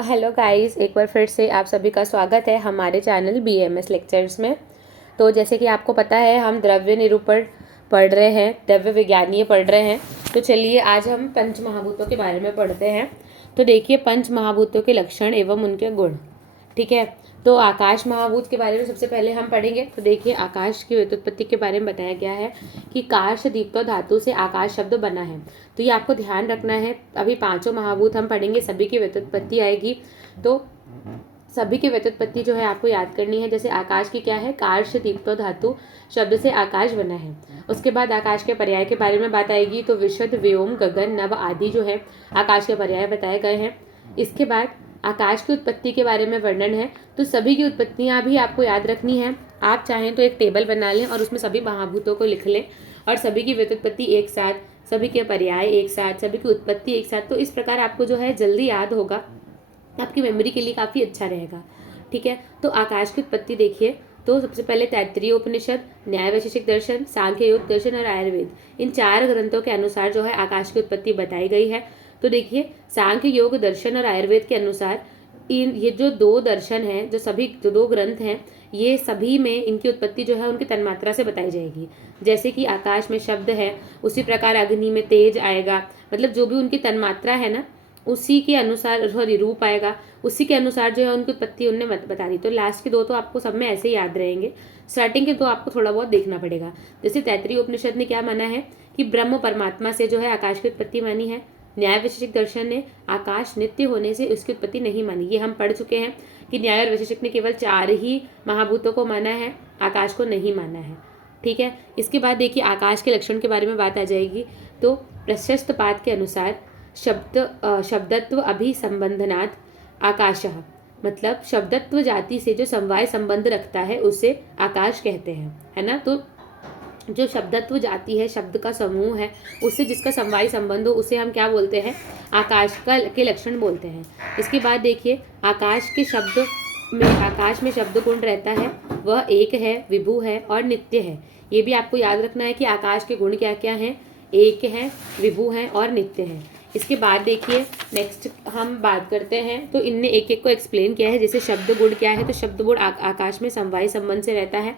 Hello guys, एक बार फिर से आप सभी का स्वागत है हमारे चैनल बीएमएस लेक्चर्स में। तो जैसे कि आपको पता है, हम द्रव्य निरूपण पढ़ रहे हैं, द्रव्य विज्ञानीय पढ़ रहे हैं। तो चलिए आज हम पंच महाभूतों के बारे में पढ़ते हैं। तो देखिए, पंच महाभूतों के लक्षण एवं उनके गुण। ठीक है, तो आकाश महाभूत के बारे में सबसे पहले हम पढ़ेंगे। तो देखिए, आकाश की व्युत्पत्ति के बारे में बताया गया है कि कार्श दीप्त धातु से आकाश शब्द बना है। तो ये आपको ध्यान रखना है। अभी पांचों महाभूत हम पढ़ेंगे, सभी की व्युत्पत्ति आएगी। तो सभी की व्युत्पत्ति जो है आपको याद करनी है। जैसे आकाश की क्या है, कार्श दीप्त धातु शब्द से आकाश बना है। उसके बाद आकाश के पर्याय के बारे में बात आएगी। तो विशद, व्योम, गगन, नभ आदि जो है आकाश के पर्याय बताए गए हैं। इसके बाद आकाश की उत्पत्ति के बारे में वर्णन है। तो सभी की उत्पत्तियां भी आपको याद रखनी है। आप चाहें तो एक टेबल बना लें और उसमें सभी महाभूतों को लिख लें और सभी की व्युत्पत्ति एक साथ, सभी के पर्याय एक साथ, सभी की उत्पत्ति एक साथ। तो इस प्रकार आपको जो है जल्दी याद होगा, आपकी मेमोरी के लिए काफ़ी अच्छा रहेगा। ठीक है, तो आकाश की उत्पत्ति देखिए। तो सबसे पहले तैत्तिरीय उपनिषद, न्याय वैशेषिक दर्शन, सांख्य योग दर्शन और आयुर्वेद, इन 4 ग्रंथों के अनुसार जो है आकाश की उत्पत्ति बताई गई है। तो देखिए, सांख्य योग दर्शन और आयुर्वेद के अनुसार ये जो 2 दर्शन हैं, जो 2 ग्रंथ हैं, ये सभी में इनकी उत्पत्ति जो है उनकी तन्मात्रा से बताई जाएगी। जैसे कि आकाश में शब्द है, उसी प्रकार अग्नि में तेज आएगा। मतलब जो भी उनकी तन्मात्रा है ना, उसी के अनुसार रूप आएगा, उसी के अनुसार जो है उनकी उत्पत्ति उनने बता दी। तो लास्ट के 2 तो आपको सब में ऐसे ही याद रहेंगे, स्टार्टिंग के 2 आपको थोड़ा बहुत देखना पड़ेगा। जैसे तैत्तिरीय उपनिषद ने क्या माना है कि ब्रह्म परमात्मा से जो है आकाश की उत्पत्ति मानी है। न्याय वैशेषिक दर्शन ने आकाश नित्य होने से उसकी उत्पत्ति नहीं मानी। ये हम पढ़ चुके हैं कि न्याय और वैशेषिक ने केवल 4 ही महाभूतों को माना है, आकाश को नहीं माना है। ठीक है, इसके बाद देखिए आकाश के लक्षण के बारे में बात आ जाएगी। तो प्रशस्त पाठ के अनुसार शब्दत्व अभिसंबंधनात् आकाशः, मतलब शब्दत्व जाति से जो समवाय संबंध रखता है उसे आकाश कहते हैं, है ना। तो जो शब्दत्व जाति है, शब्द का समूह है, उससे जिसका समवाय संबंध हो उसे हम क्या बोलते हैं, आकाश के लक्षण बोलते हैं। इसके बाद देखिए, आकाश में शब्द गुण रहता है, वह एक है, विभु है और नित्य है। ये भी आपको याद रखना है कि आकाश के गुण क्या क्या हैं, एक है, विभु है और नित्य है। इसके बाद देखिए, नेक्स्ट हम बात करते हैं। तो इनने एक एक को एक्सप्लेन किया है। जैसे शब्द गुण क्या है, तो शब्द गुण आकाश में समवाय संबंध से रहता है।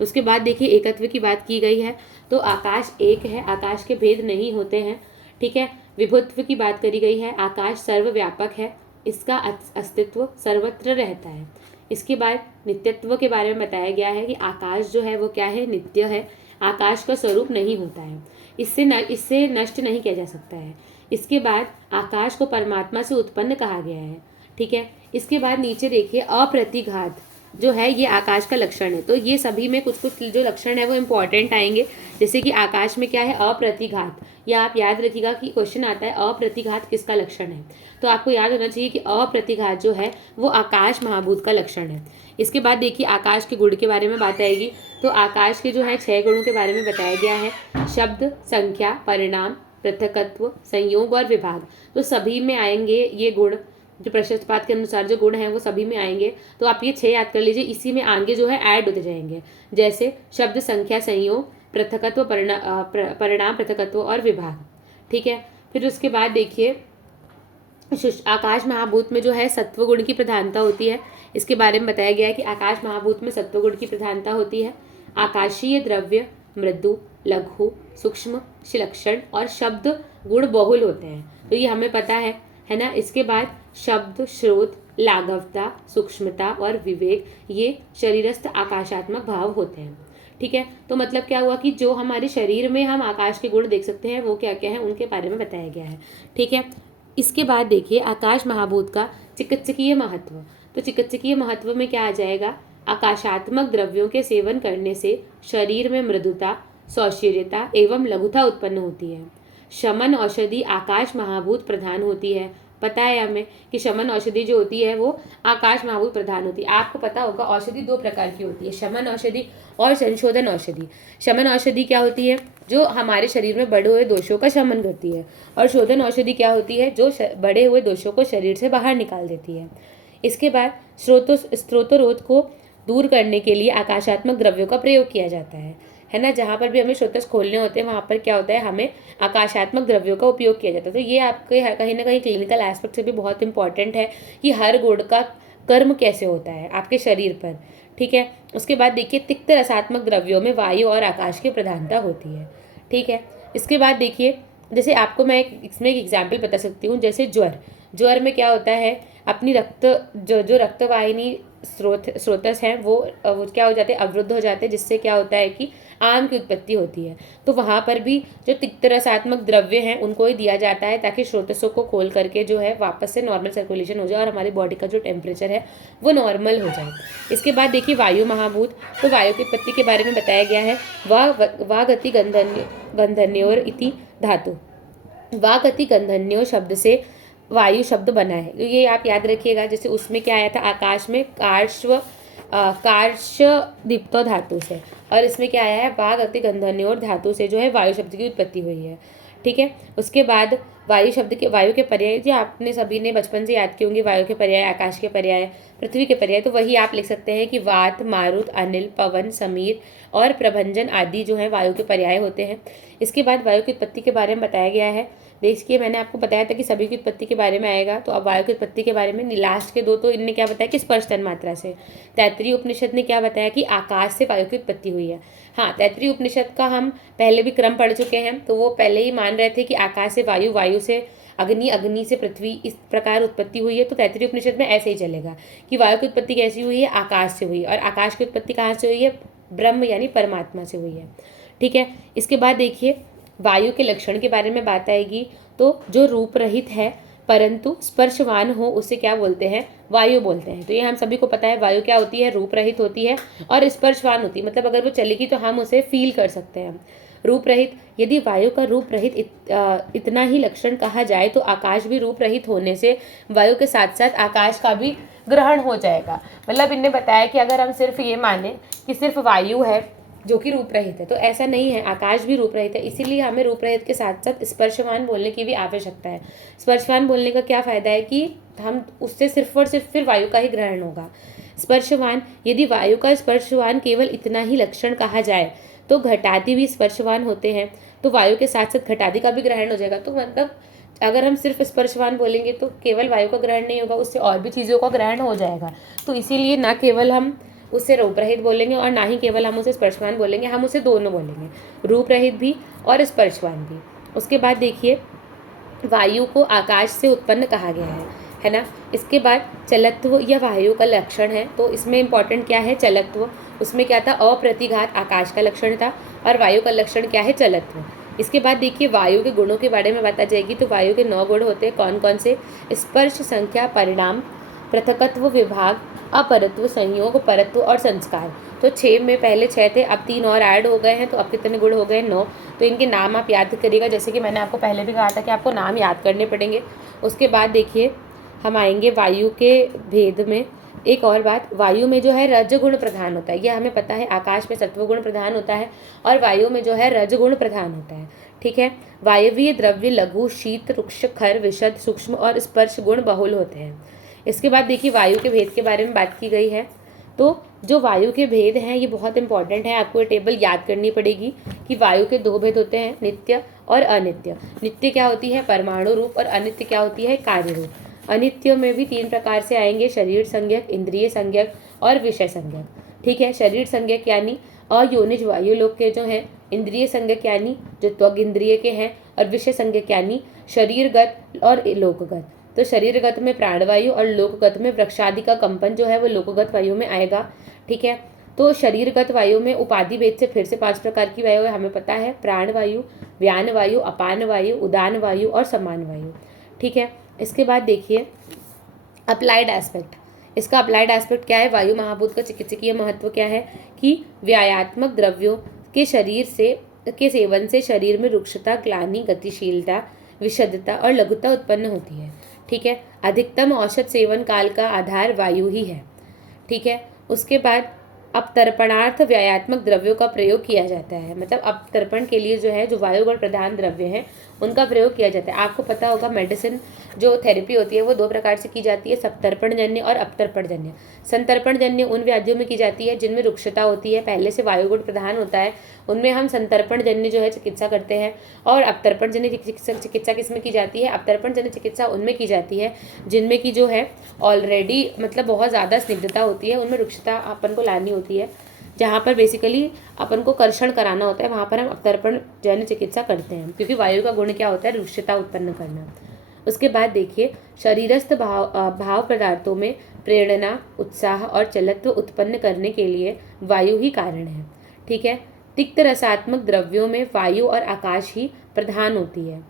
उसके बाद देखिए, एकत्व की बात की गई है। तो आकाश एक है, आकाश के भेद नहीं होते हैं। ठीक है, विभुत्व की बात करी गई है, आकाश सर्वव्यापक है, इसका अस्तित्व सर्वत्र रहता है। इसके बाद नित्यत्व के बारे में बताया गया है कि आकाश जो है वो क्या है, नित्य है, आकाश का स्वरूप नहीं होता है, इससे नष्ट नहीं किया जा सकता है। इसके बाद आकाश को परमात्मा से उत्पन्न कहा गया है। ठीक है, इसके बाद नीचे देखिए, अप्रतिघात जो है ये आकाश का लक्षण है। तो ये सभी में कुछ कुछ जो लक्षण है वो इम्पॉर्टेंट आएंगे। जैसे कि आकाश में क्या है, अप्रतिघात, या आप याद रखिएगा कि क्वेश्चन आता है अप्रतिघात किसका लक्षण है। तो आपको याद होना चाहिए कि अप्रतिघात जो है वो आकाश महाभूत का लक्षण है। इसके बाद देखिए, आकाश के गुण के बारे में बात आएगी। तो आकाश के जो है 6 गुणों के बारे में बताया गया है, शब्द, संख्या, परिणाम, पृथकत्व, संयोग और विभाग। तो सभी में आएंगे ये गुण, जो प्रशस्त पाठ के अनुसार जो गुण हैं वो सभी में आएंगे। तो आप ये 6 याद कर लीजिए, इसी में आगे जो है ऐड होते जाएंगे। जैसे शब्द, संख्या, संयोग, पृथकत्व, परिणाम, पृथकत्व और विभाग। ठीक है, फिर उसके बाद देखिए, आकाश महाभूत में जो है सत्व गुण की प्रधानता होती है। इसके बारे में बताया गया है कि आकाश महाभूत में सत्व गुण की प्रधानता होती है। आकाशीय द्रव्य मृदु, लघु, सूक्ष्म, शिलक्षण और शब्द गुण बहुल होते हैं। तो ये हमें पता है ना। इसके बाद शब्द, श्रोत, लाघवता, सूक्ष्मता और विवेक, ये शरीरस्थ आकाशात्मक भाव होते हैं। ठीक है, तो मतलब क्या हुआ कि जो हमारे शरीर में हम आकाश के गुण देख सकते हैं वो क्या क्या है, उनके बारे में बताया गया है। ठीक है, इसके बाद देखिए, आकाश महाभूत का चिकित्सकीय महत्व। तो चिकित्सकीय महत्व में क्या आ जाएगा, आकाशात्मक द्रव्यों के सेवन करने से शरीर में मृदुता, सौशीर्यता एवं लघुता उत्पन्न होती है। शमन औषधि आकाश महाभूत प्रधान होती है। पता है हमें कि शमन औषधि जो होती है वो आकाश महाभूत प्रधान होती है। आपको पता होगा औषधि 2 प्रकार की होती है, शमन औषधि और संशोधन औषधि। शमन औषधि क्या होती है, जो हमारे शरीर में बढ़े हुए दोषों का शमन करती है, और शोधन औषधि क्या होती है, जो बढ़े हुए दोषों को शरीर से बाहर निकाल देती है। इसके बाद स्त्रोतरोध को दूर करने के लिए आकाशात्मक द्रव्यों का प्रयोग किया जाता है है ना, जहाँ पर भी हमें स्रोतस खोलने होते हैं वहाँ पर क्या होता है, हमें आकाशात्मक द्रव्यों का उपयोग किया जाता है। तो ये आपके कहीं ना कहीं क्लिनिकल एस्पेक्ट से भी बहुत इंपॉर्टेंट है कि हर गुण का कर्म कैसे होता है आपके शरीर पर, ठीक है। उसके बाद देखिए तिक्त रसात्मक द्रव्यों में वायु और आकाश की प्रधानता होती है, ठीक है। इसके बाद देखिए, जैसे आपको मैं इसमें एक एग्जाम्पल बता सकती हूँ, जैसे ज्वर में क्या होता है, अपनी जो रक्तवाहिनी स्रोतस हैं वो क्या हो जाते हैं, अवरुद्ध हो जाते हैं, जिससे क्या होता है कि आम की उत्पत्ति होती है। तो वहाँ पर भी जो तिक्त रसात्मक द्रव्य हैं उनको ही दिया जाता है ताकि स्रोतसों को खोल करके जो है वापस से नॉर्मल सर्कुलेशन हो जाए और हमारी बॉडी का जो टेम्परेचर है वो नॉर्मल हो जाए। इसके बाद देखिए वायु महाभूत, तो वायु की उत्पत्ति के बारे में बताया गया है। वा गति गंधन्योर इति धातु, वा गति गंधन्यो शब्द से वायु शब्द बना है, तो ये आप याद रखिएगा। जैसे उसमें क्या आया था, आकाश में कार्श्व दीप्तो धातु से, और इसमें क्या आया है, वाग अति गंधन्योर धातु से जो है वायु शब्द की उत्पत्ति हुई है, ठीक है। उसके बाद वायु के पर्याय जो आपने सभी ने बचपन से याद की होंगी, वायु के पर्याय, आकाश के पर्याय, पृथ्वी के पर्याय, तो वही आप लिख सकते हैं कि वात, मारुत, अनिल, पवन, समीर और प्रभंजन आदि जो है वायु के पर्याय होते हैं। इसके बाद वायु की उत्पत्ति के बारे में बताया गया है। देखिए मैंने आपको बताया था कि सभी की उत्पत्ति के बारे में आएगा, तो अब वायु की उत्पत्ति के बारे में लास्ट के दो तो इनने क्या बताया कि स्पर्श तन्मात्रा से। तैत्तरीय उपनिषद ने क्या बताया कि आकाश से वायु की उत्पत्ति हुई है। हाँ, तैत्तरीय उपनिषद का हम पहले भी क्रम पढ़ चुके हैं, तो वो पहले ही मान रहे थे कि आकाश से वायु, वायु से अग्नि, अग्नि से पृथ्वी, इस प्रकार उत्पत्ति हुई है। तो तैत्तरीय उपनिषद में ऐसे ही चलेगा कि वायु की उत्पत्ति कैसी हुई है, आकाश से हुई है, और आकाश की उत्पत्ति कहाँ से हुई है, ब्रह्म यानी परमात्मा से हुई है, ठीक है। इसके बाद देखिए वायु के लक्षण के बारे में बात आएगी, तो जो रूप रहित है परंतु स्पर्शवान हो उसे क्या बोलते हैं, वायु बोलते हैं। तो ये हम सभी को पता है, वायु क्या होती है, रूप रहित होती है और स्पर्शवान होती है, मतलब अगर वो चलेगी तो हम उसे फील कर सकते हैं। रूप रहित, यदि वायु का रूप रहित इतना ही लक्षण कहा जाए तो आकाश भी रूप रहित होने से वायु के साथ साथ आकाश का भी ग्रहण हो जाएगा। मतलब इनने बताया कि अगर हम सिर्फ ये माने कि सिर्फ वायु है जो कि रूप रहित है, तो ऐसा नहीं है, आकाश भी रूप रहित है। इसीलिए हमें रूप रहित के साथ साथ स्पर्शवान बोलने की भी आवश्यकता है। स्पर्शवान बोलने का क्या फायदा है कि हम उससे सिर्फ और सिर्फ फिर वायु का ही ग्रहण होगा। स्पर्शवान, यदि वायु का स्पर्शवान केवल इतना ही लक्षण कहा जाए तो घटादि भी स्पर्शवान होते हैं, तो वायु के साथ साथ घटादि का भी ग्रहण हो जाएगा। तो मतलब अगर हम सिर्फ स्पर्शवान बोलेंगे तो केवल वायु का ग्रहण नहीं होगा, उससे और भी चीज़ों का ग्रहण हो जाएगा। तो इसीलिए ना केवल हम उससे रूप रहित बोलेंगे और ना ही केवल हम उसे स्पर्शवान बोलेंगे, हम उसे दोनों बोलेंगे, रूप रहित भी और स्पर्शवान भी। उसके बाद देखिए वायु को आकाश से उत्पन्न कहा गया है ना। इसके बाद चलत्व या वायु का लक्षण है, तो इसमें इंपॉर्टेंट क्या है, चलत्व। उसमें क्या था, अप्रतिघात आकाश का लक्षण था, और वायु का लक्षण क्या है, चलत्व। इसके बाद देखिए वायु के गुणों के बारे में बता जाएगी, तो वायु के 9 गुण होते हैं। कौन कौन से, स्पर्श, संख्या, परिणाम, पृथकत्व, विभाग, अपरत्व, संयोग, परत्व और संस्कार। तो 6 में पहले 6 थे, अब 3 और ऐड हो गए हैं, तो अब कितने गुण हो गए, 9। तो इनके नाम आप याद करिएगा, जैसे कि मैंने आपको पहले भी कहा था कि आपको नाम याद करने पड़ेंगे। उसके बाद देखिए हम आएंगे वायु के भेद में। एक और बात, वायु में जो है रजगुण प्रधान होता है, ये हमें पता है। आकाश में सत्वगुण प्रधान होता है और वायु में जो है रजगुण प्रधान होता है, ठीक है। वायवीय द्रव्य लघु, शीत, रुक्ष, खर, विशद, सूक्ष्म और स्पर्श गुण बहुल होते हैं। इसके बाद देखिए वायु के भेद के बारे में बात की गई है। तो जो वायु के भेद हैं ये बहुत इंपॉर्टेंट है, आपको ये टेबल याद करनी पड़ेगी कि वायु के 2 भेद होते हैं, नित्य और अनित्य। नित्य क्या होती है, परमाणु रूप, और अनित्य क्या होती है, कार्य रूप। अनित्य में भी 3 प्रकार से आएंगे, शरीर संज्ञक, इंद्रिय संज्ञक और विषय संज्ञक, ठीक है। शरीर संज्ञक यानी अयोनिज वायु लोक के जो हैं, इंद्रिय संज्ञक यानी जो त्वग इंद्रिय के हैं, और विषय संज्ञक यानी शरीरगत और लोकगत। तो शरीरगत में प्राणवायु और लोकगत में वृक्षादि का कंपन जो है वो लोकगत वायु में आएगा, ठीक है। तो शरीरगत वायु में उपाधि भेद से फिर से 5 प्रकार की वायु हमें पता है, प्राण वायु, व्यान वायु, अपान वायु, उदान वायु और समान वायु, ठीक है। इसके बाद देखिए अप्लाइड एस्पेक्ट। इसका अप्लाइड एस्पेक्ट क्या है, वायु महाभूत का चिकित्सकीय महत्व क्या है कि व्यायात्मक द्रव्यों के सेवन से शरीर में रुक्षता, ग्लानि, गतिशीलता, विशदता और लघुता उत्पन्न होती है, ठीक है। अधिकतम औषध सेवन काल का आधार वायु ही है, ठीक है। उसके बाद अपतर्पणार्थ व्यायात्मक द्रव्यों का प्रयोग किया जाता है, मतलब अपतर्पण के लिए जो है जो वायुगुण प्रधान द्रव्य हैं उनका प्रयोग किया जाता है। आपको पता होगा मेडिसिन जो थेरेपी होती है वो 2 प्रकार से की जाती है, संतर्पणजन्य और अपतर्पणजन्य। संतर्पणजन्य उन व्याधियों में की जाती है जिनमें रुक्षता होती है, पहले से वायुगुण प्रधान होता है, उनमें हम संतर्पणजन्य जो है चिकित्सा करते हैं। और अपतर्पणजन्य चिकित्सा किसमें की जाती है? अपतर्पणजन्य चिकित्सा उनमें की जाती है जिनमें की जो है ऑलरेडी मतलब बहुत ज़्यादा स्निग्धता होती है, उनमें रुक्षता अपन को लानी होती है, जहाँ पर बेसिकली अपन को कर्षण कराना होता है, वहाँ पर हम अपतर्पण जन्य चिकित्सा करते हैं, क्योंकि वायु का गुण क्या होता है? रुक्षता उत्पन्न करना। उसके बाद देखिए, शरीरस्थ भाव पदार्थों में प्रेरणा, उत्साह और चलत्व उत्पन्न करने के लिए वायु ही कारण है। ठीक है। तिक्त रसात्मक द्रव्यों में वायु और आकाश ही प्रधान होती है।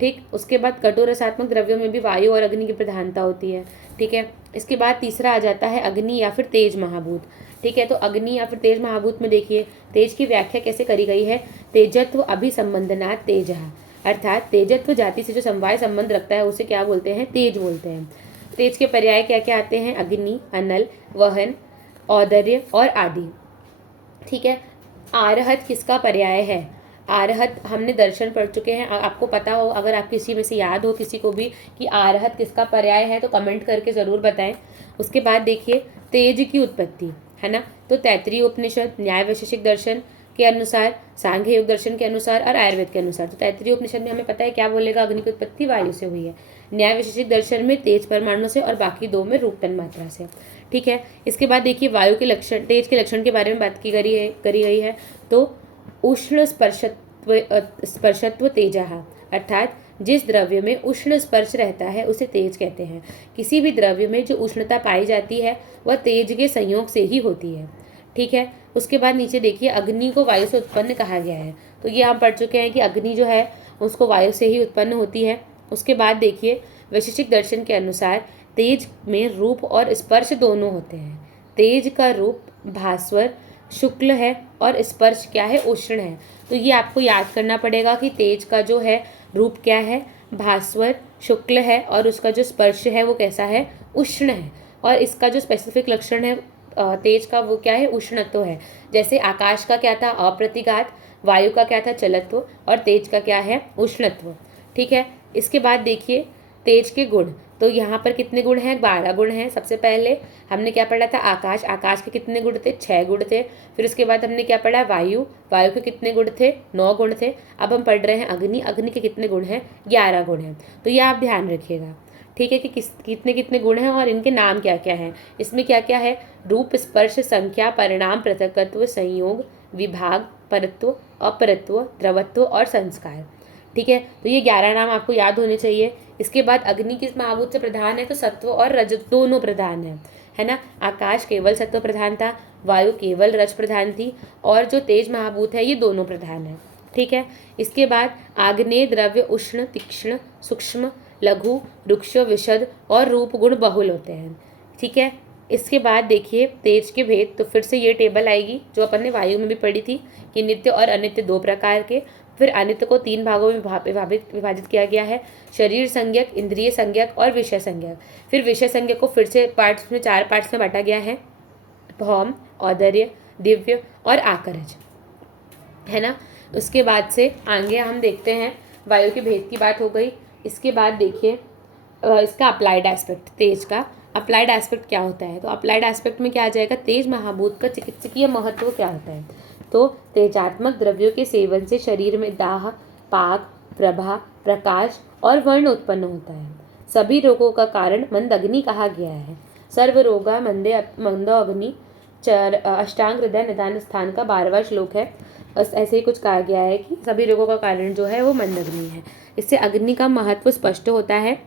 ठीक। उसके बाद कटु रसात्मक द्रव्यों में भी वायु और अग्नि की प्रधानता होती है। ठीक है। इसके बाद तीसरा आ जाता है अग्नि या फिर तेज महाभूत। ठीक है। तो अग्नि या फिर तेज महाभूत में देखिए तेज की व्याख्या कैसे करी गई है? तेजत्व अभिसंबंधनात् तेजः, अर्थात तेजत्व जाति से जो समवाय संबंध रखता है उसे क्या बोलते हैं? तेज बोलते हैं। तेज के पर्याय क्या क्या आते हैं? अग्नि, अनल, वहन, औदर्य और आदि। ठीक है। आरहत किसका पर्याय है? आरहत हमने दर्शन पढ़ चुके हैं, आपको पता हो, अगर आप किसी में से याद हो किसी को भी कि आरहत किसका पर्याय है तो कमेंट करके ज़रूर बताएं। उसके बाद देखिए तेज की उत्पत्ति, है ना, तो तैत्तिरीय उपनिषद, न्याय वैशेषिक दर्शन के अनुसार, सांख्य योग दर्शन के अनुसार और आयुर्वेद के अनुसार। तो तैत्तिरीय उपनिषद में हमें पता है क्या बोलेगा? अग्नि की उत्पत्ति वायु से हुई है। न्याय वैशेषिक दर्शन में तेज परमाणु से और बाकी 2 में रूप तन मात्रा से। ठीक है। इसके बाद देखिए वायु के लक्षण, तेज के लक्षण के बारे में बात करी गई है। तो उष्ण स्पर्शत्व तेजः, अर्थात जिस द्रव्य में उष्ण स्पर्श रहता है उसे तेज कहते हैं। किसी भी द्रव्य में जो उष्णता पाई जाती है वह तेज के संयोग से ही होती है। ठीक है। उसके बाद नीचे देखिए अग्नि को वायु से उत्पन्न कहा गया है, तो ये हम पढ़ चुके हैं कि अग्नि जो है उसको वायु से ही उत्पन्न होती है। उसके बाद देखिए वैशेषिक दर्शन के अनुसार तेज में रूप और स्पर्श दोनों होते हैं। तेज का रूप भास्वर शुक्ल है और स्पर्श क्या है? उष्ण है। तो ये आपको याद करना पड़ेगा कि तेज का जो है रूप क्या है? भास्वर शुक्ल है, और उसका जो स्पर्श है वो कैसा है? उष्ण है। और इसका जो स्पेसिफिक लक्षण है तेज का वो क्या है? उष्णत्व है। जैसे आकाश का क्या था? अप्रतिघात, वायु का क्या था? चलत्व, और तेज का क्या है? उष्णत्व। ठीक है। इसके बाद देखिए तेज के गुण, तो यहाँ पर कितने गुण हैं? 12 गुण हैं। सबसे पहले हमने क्या पढ़ा था? आकाश, आकाश के कितने गुण थे? 6 गुण थे। फिर उसके बाद हमने क्या पढ़ा? वायु, वायु के कितने गुण थे? 9 गुण थे। अब हम पढ़ रहे हैं अग्नि, अग्नि के कितने गुण हैं? 11 गुण हैं। तो ये आप ध्यान रखिएगा। ठीक है, कि कितने कितने गुण हैं और इनके नाम क्या क्या हैं। इसमें क्या क्या है? रूप, स्पर्श, संख्या, परिणाम, पृथकत्व, संयोग, विभाग, परत्व, अपरत्व, द्रवत्व और संस्कार। ठीक है। तो ये 11 नाम आपको याद होने चाहिए। इसके बाद अग्नि किस महाभूत से प्रधान है? तो सत्व और रजत दोनों प्रधान है ना। आकाश केवल सत्व प्रधान था, वायु केवल रज प्रधान थी, और जो तेज महाभूत है ये दोनों प्रधान है। ठीक है। इसके बाद आग्नेय द्रव्य उष्ण, तीक्ष्ण, सूक्ष्म, लघु, रुक्ष, विशद और रूप गुण बहुल होते हैं। ठीक है। इसके बाद देखिए तेज के भेद, तो फिर से ये टेबल आएगी जो अपन ने वायु में भी पढ़ी थी कि नित्य और अनित्य 2 प्रकार के। फिर अनित्य को 3 भागों में विभाजित किया गया है: शरीर संज्ञक, इंद्रिय संज्ञक और विषय संज्ञक। फिर विषय संज्ञक को फिर से 4 पार्ट्स में बांटा गया है: भौम, औदर्य, दिव्य और आकरज, है ना। उसके बाद से आगे हम देखते हैं, वायु के भेद की बात हो गई। इसके बाद देखिए इसका अप्लाइड एस्पेक्ट, तेज का अप्लाइड एस्पेक्ट क्या होता है। तो अप्लाइड एस्पेक्ट में क्या आ जाएगा? तेज महाभूत का चिकित्सकीय महत्व क्या होता है। तो तेजात्मक द्रव्यों के सेवन से शरीर में दाह, पाक, प्रभा, प्रकाश और वर्ण उत्पन्न होता है। सभी रोगों का कारण मंद अग्नि कहा गया है। सर्व रोगा मंदो अग्नि, अष्टांग हृदय निदान स्थान का 12वां श्लोक है। ऐसे ही कुछ कहा गया है कि सभी रोगों का कारण जो है वो मंद अग्नि है। इससे अग्नि का महत्व स्पष्ट होता है।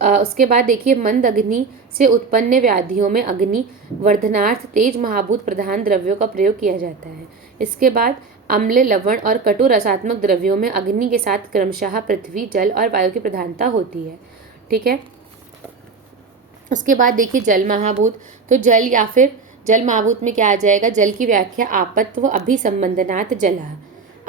उसके बाद देखिए मंद अग्नि से उत्पन्न व्याधियों में अग्नि वर्धनार्थ तेज महाभूत प्रधान द्रव्यों का प्रयोग किया जाता है। इसके बाद अम्ल, लवण और कटु रसात्मक द्रव्यों में अग्नि के साथ क्रमशः पृथ्वी, जल और वायु की प्रधानता होती है। ठीक है। उसके बाद देखिए जल महाभूत, तो जल या फिर जल महाभूत में क्या आ जाएगा? जल की व्याख्या आपत्व अभिसंबंधनात् जलः,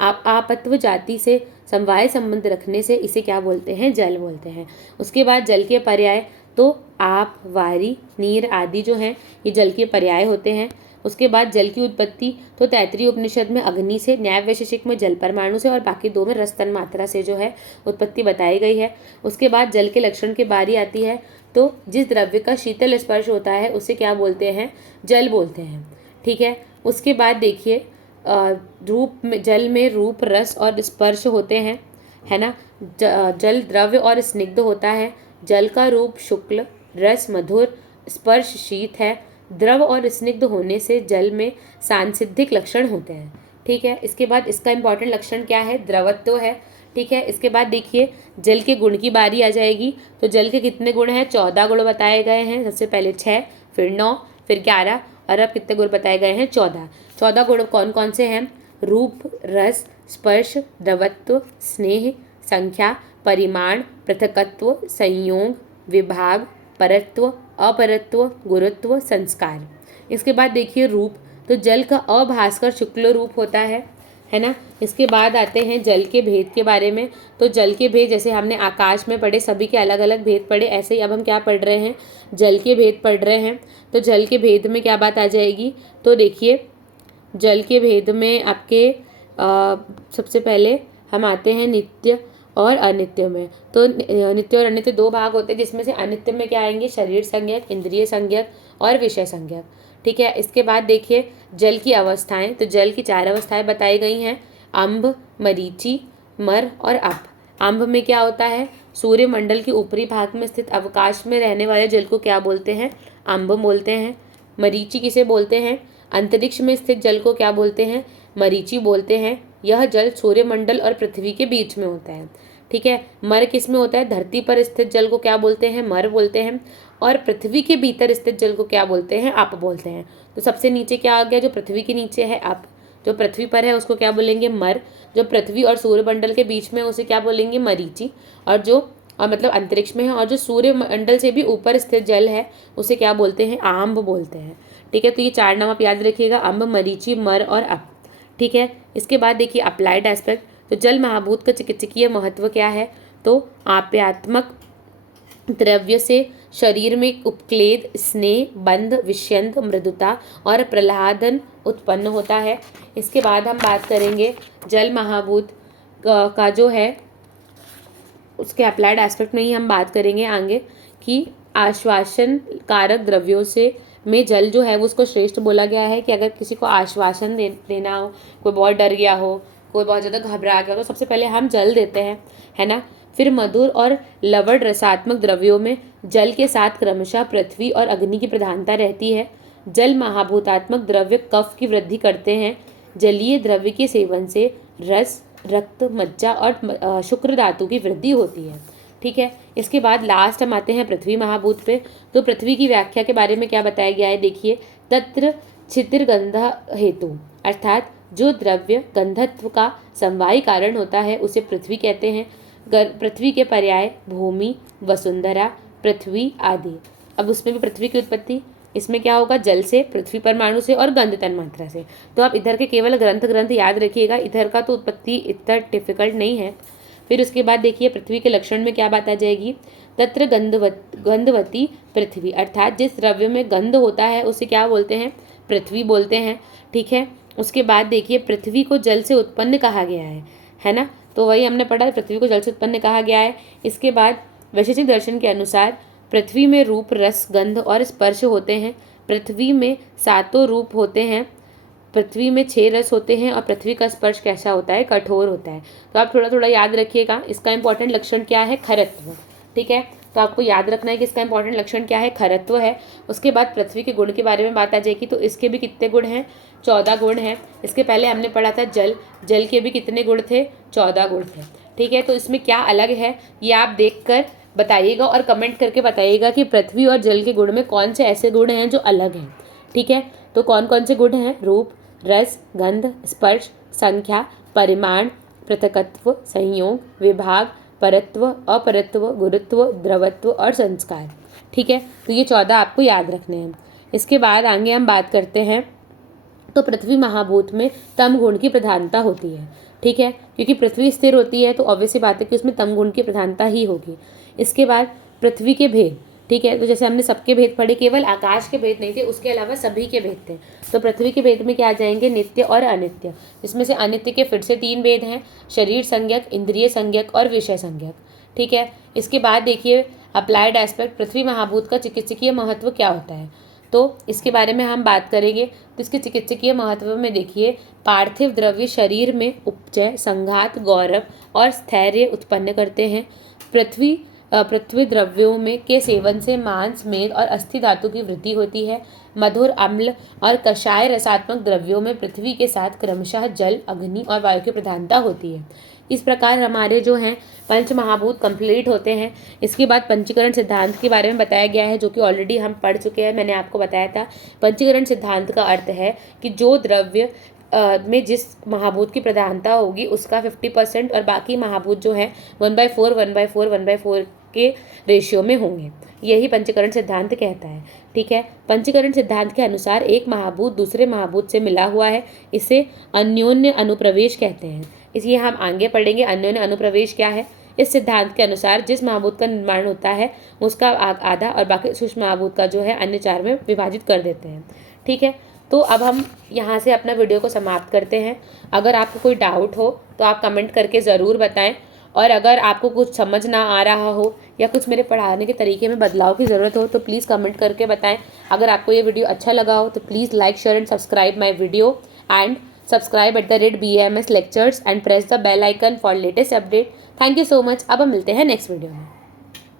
आपत्व जाति से समवाय संबंध रखने से इसे क्या बोलते हैं? जल बोलते हैं। उसके बाद जल के पर्याय, तो आप, वारी, नीर आदि जो हैं ये जल के पर्याय होते हैं। उसके बाद जल की उत्पत्ति, तो तैत्तिरीय उपनिषद में अग्नि से, न्याय वैशेषिक में जल परमाणु से और बाकी दो में रस तन मात्रा से जो है उत्पत्ति बताई गई है। उसके बाद जल के लक्षण की बारी आती है, तो जिस द्रव्य का शीतल स्पर्श होता है उसे क्या बोलते हैं, जल बोलते हैं। ठीक है, उसके बाद देखिए रूप में, जल में रूप, रस और स्पर्श होते हैं, है ना। जल द्रव्य और स्निग्ध होता है। जल का रूप शुक्ल, रस मधुर, स्पर्श शीत है। द्रव और स्निग्ध होने से जल में सांसिधिक लक्षण होते हैं। ठीक है, इसके बाद इसका इंपॉर्टेंट लक्षण क्या है, द्रवत्व है। ठीक है, इसके बाद देखिए जल के गुण की बारी आ जाएगी। तो जल के कितने गुण हैं, 14 गुण बताए गए हैं। सबसे पहले 6, फिर 9, फिर 11 और अब कितने गुण बताए गए हैं, 14। 14 गुण कौन कौन से हैं, रूप, रस, स्पर्श, द्रवत्व, स्नेह, संख्या, परिमाण, पृथकत्व, संयोग, विभाग, परत्व, अपरत्व, गुरुत्व, संस्कार। इसके बाद देखिए रूप, तो जल का अभास्कर शुक्ल रूप होता है ना। इसके बाद आते हैं जल के भेद के बारे में। तो जल के भेद जैसे हमने आकाश में पढ़े, सभी के अलग अलग भेद पढ़े, ऐसे ही अब हम क्या पढ़ रहे हैं, जल के भेद पढ़ रहे हैं। तो जल के भेद में क्या बात आ जाएगी, तो देखिए जल के भेद में आपके सबसे पहले हम आते हैं नित्य और अनित्य में। तो नित्य और अनित्य दो भाग होते हैं, जिसमें से अनित्य में क्या आएंगे, शरीर संज्ञक, इंद्रिय संज्ञक और विषय संज्ञक। ठीक है, इसके बाद देखिए जल की अवस्थाएं। तो जल की 4 अवस्थाएं बताई गई हैं, अम्ब, मरीचि, मर और अप। अम्ब में क्या होता है, सूर्यमंडल के ऊपरी भाग में स्थित अवकाश में रहने वाले जल को क्या बोलते हैं, अम्ब बोलते हैं। मरीचि किसे बोलते हैं, अंतरिक्ष में स्थित जल को क्या बोलते हैं, मरीचि बोलते हैं। यह जल सूर्यमंडल और पृथ्वी के बीच में होता है। ठीक है, मर किस में होता है, धरती पर स्थित जल को क्या बोलते हैं, मर बोलते हैं। और पृथ्वी के भीतर स्थित जल को क्या बोलते हैं, अप बोलते हैं। तो सबसे नीचे क्या आ गया, जो पृथ्वी के नीचे है अप, जो पृथ्वी पर है उसको क्या बोलेंगे, मर। जो पृथ्वी और सूर्यमंडल के बीच में उसे क्या बोलेंगे, मरीचि। और मतलब अंतरिक्ष में है, और जो सूर्यमंडल से भी ऊपर स्थित जल है उसे क्या बोलते हैं, आम्ब बोलते हैं। ठीक है, तो ये 4 नाम आप याद रखिएगा, अम्ब, मरीचि, मर और अप। ठीक है, इसके बाद देखिए अप्लाइड एस्पेक्ट। तो जल महाभूत का चिकित्सकीय महत्व क्या है, तो आप्यात्मक द्रव्य से शरीर में उपक्लेद, स्नेह, बंध, विष्यंत, मृदुता और प्रहलादन उत्पन्न होता है। इसके बाद हम बात करेंगे जल महाभूत का जो है उसके अप्लाइड एस्पेक्ट में ही हम बात करेंगे आगे, कि आश्वासन कारक द्रव्यों से में जल जो है वो उसको श्रेष्ठ बोला गया है। कि अगर किसी को आश्वासन देना हो, कोई बहुत डर गया हो, कोई बहुत ज़्यादा घबरा गया, तो सबसे पहले हम जल देते हैं, है ना। फिर मधुर और लवण रसात्मक द्रव्यों में जल के साथ क्रमशः पृथ्वी और अग्नि की प्रधानता रहती है। जल महाभूतात्मक द्रव्य कफ की वृद्धि करते हैं। जलीय द्रव्य के सेवन से रस, रक्त, मज्जा और शुक्र धातु की वृद्धि होती है। ठीक है, इसके बाद लास्ट हम आते हैं पृथ्वी महाभूत पे। तो पृथ्वी की व्याख्या के बारे में क्या बताया गया है, देखिए तत्र छिद्रगंध हेतु, अर्थात जो द्रव्य गंधत्व का समवायी कारण होता है उसे पृथ्वी कहते हैं। पृथ्वी के पर्याय भूमि, वसुंधरा, पृथ्वी आदि। अब उसमें भी पृथ्वी की उत्पत्ति, इसमें क्या होगा, जल से, पृथ्वी परमाणु से और गंध तन्मात्रा से। तो आप इधर के केवल ग्रंथ याद रखिएगा, इधर का तो उत्पत्ति इतना डिफिकल्ट नहीं है। फिर उसके बाद देखिए पृथ्वी के लक्षण में क्या बात आ जाएगी, तत्र गंधवती पृथ्वी, अर्थात जिस द्रव्य में गंध होता है उसे क्या बोलते हैं, पृथ्वी बोलते हैं। ठीक है, उसके बाद देखिए पृथ्वी को जल से उत्पन्न कहा गया है ना। तो वही हमने पढ़ा, पृथ्वी को जल से उत्पन्न कहा गया है। इसके बाद वैशेषिक दर्शन के अनुसार पृथ्वी में रूप, रस, गंध और स्पर्श होते हैं। पृथ्वी में 7 रूप होते हैं, पृथ्वी में 6 रस होते हैं और पृथ्वी का स्पर्श कैसा होता है, कठोर होता है। तो आप थोड़ा थोड़ा याद रखिएगा। इसका इंपॉर्टेंट लक्षण क्या है, खरत्व। ठीक है, तो आपको याद रखना है कि इसका इंपॉर्टेंट लक्षण क्या है, खरत्व है। उसके बाद पृथ्वी के गुण के बारे में बात आ जाएगी। तो इसके भी कितने गुण हैं, 14 गुण हैं। इसके पहले हमने पढ़ा था जल के भी कितने गुण थे, 14 गुण थे। ठीक है, तो इसमें क्या अलग है ये आप देख कर बताइएगा और कमेंट करके बताइएगा कि पृथ्वी और जल के गुण में कौन से ऐसे गुण हैं जो अलग हैं। ठीक है, तो कौन कौन से गुण हैं, रूप, रस, गंध, स्पर्श, संख्या, परिमाण, पृथकत्व, संयोग, विभाग, परत्व, अपरत्व, गुरुत्व, द्रवत्व और संस्कार। ठीक है, तो ये 14 आपको याद रखने हैं। इसके बाद आगे हम बात करते हैं, तो पृथ्वी महाभूत में तम गुण की प्रधानता होती है। ठीक है, क्योंकि पृथ्वी स्थिर होती है तो ऑब्वियसली बात है कि उसमें तम गुण की प्रधानता ही होगी। इसके बाद पृथ्वी के भेद, ठीक है। तो जैसे हमने सबके भेद पढ़े, केवल आकाश के भेद नहीं थे, उसके अलावा सभी के भेद थे। तो पृथ्वी के भेद में क्या आ जाएंगे, नित्य और अनित्य। जिसमें से अनित्य के फिर से 3 भेद हैं, शरीर संज्ञक, इंद्रिय संज्ञक और विषय संज्ञक। ठीक है। इसके बाद देखिए अप्लाइड एस्पेक्ट, पृथ्वी महाभूत का चिकित्सकीय महत्व क्या होता है, तो इसके बारे में हम बात करेंगे। तो इसके चिकित्सकीय महत्व में देखिए, पार्थिव द्रव्य शरीर में उपचय, संघात, गौरव और स्थैर्य उत्पन्न करते हैं। पृथ्वी द्रव्यों में के सेवन से मांस, मेद और अस्थि धातु की वृद्धि होती है। मधुर, अम्ल और कषाय रसात्मक द्रव्यों में पृथ्वी के साथ क्रमशः जल, अग्नि और वायु की प्रधानता होती है। इस प्रकार हमारे जो हैं पंच महाभूत कंप्लीट होते हैं। इसके बाद पंचीकरण सिद्धांत के बारे में बताया गया है, जो कि ऑलरेडी हम पढ़ चुके हैं, मैंने आपको बताया था। पंचीकरण सिद्धांत का अर्थ है कि जो द्रव्य में जिस महाभूत की प्रधानता होगी उसका 50% और बाकी महाभूत जो है 1/4, 1/4, 1/4 के रेशियो में होंगे। यही पंचीकरण सिद्धांत कहता है। ठीक है। पंचीकरण सिद्धांत के अनुसार एक महाभूत दूसरे महाभूत से मिला हुआ है, इसे अन्योन्य अनुप्रवेश कहते हैं। इसलिए हम आगे पढ़ेंगे अन्योन्य अनुप्रवेश क्या है। इस सिद्धांत के अनुसार जिस महाभूत का निर्माण होता है उसका आधा और बाकी सूक्ष्म महाभूत का जो है अन्य 4 में विभाजित कर देते हैं। ठीक है। तो अब हम यहाँ से अपना वीडियो को समाप्त करते हैं। अगर आपको कोई डाउट हो तो आप कमेंट करके ज़रूर बताएं, और अगर आपको कुछ समझ ना आ रहा हो या कुछ मेरे पढ़ाने के तरीके में बदलाव की ज़रूरत हो तो प्लीज़ कमेंट करके बताएं। अगर आपको ये वीडियो अच्छा लगा हो तो please like, share and subscribe my video and subscribe @BMS Lectures and press the bell icon for latest update. Thank you so much। अब हम मिलते हैं नेक्स्ट वीडियो में।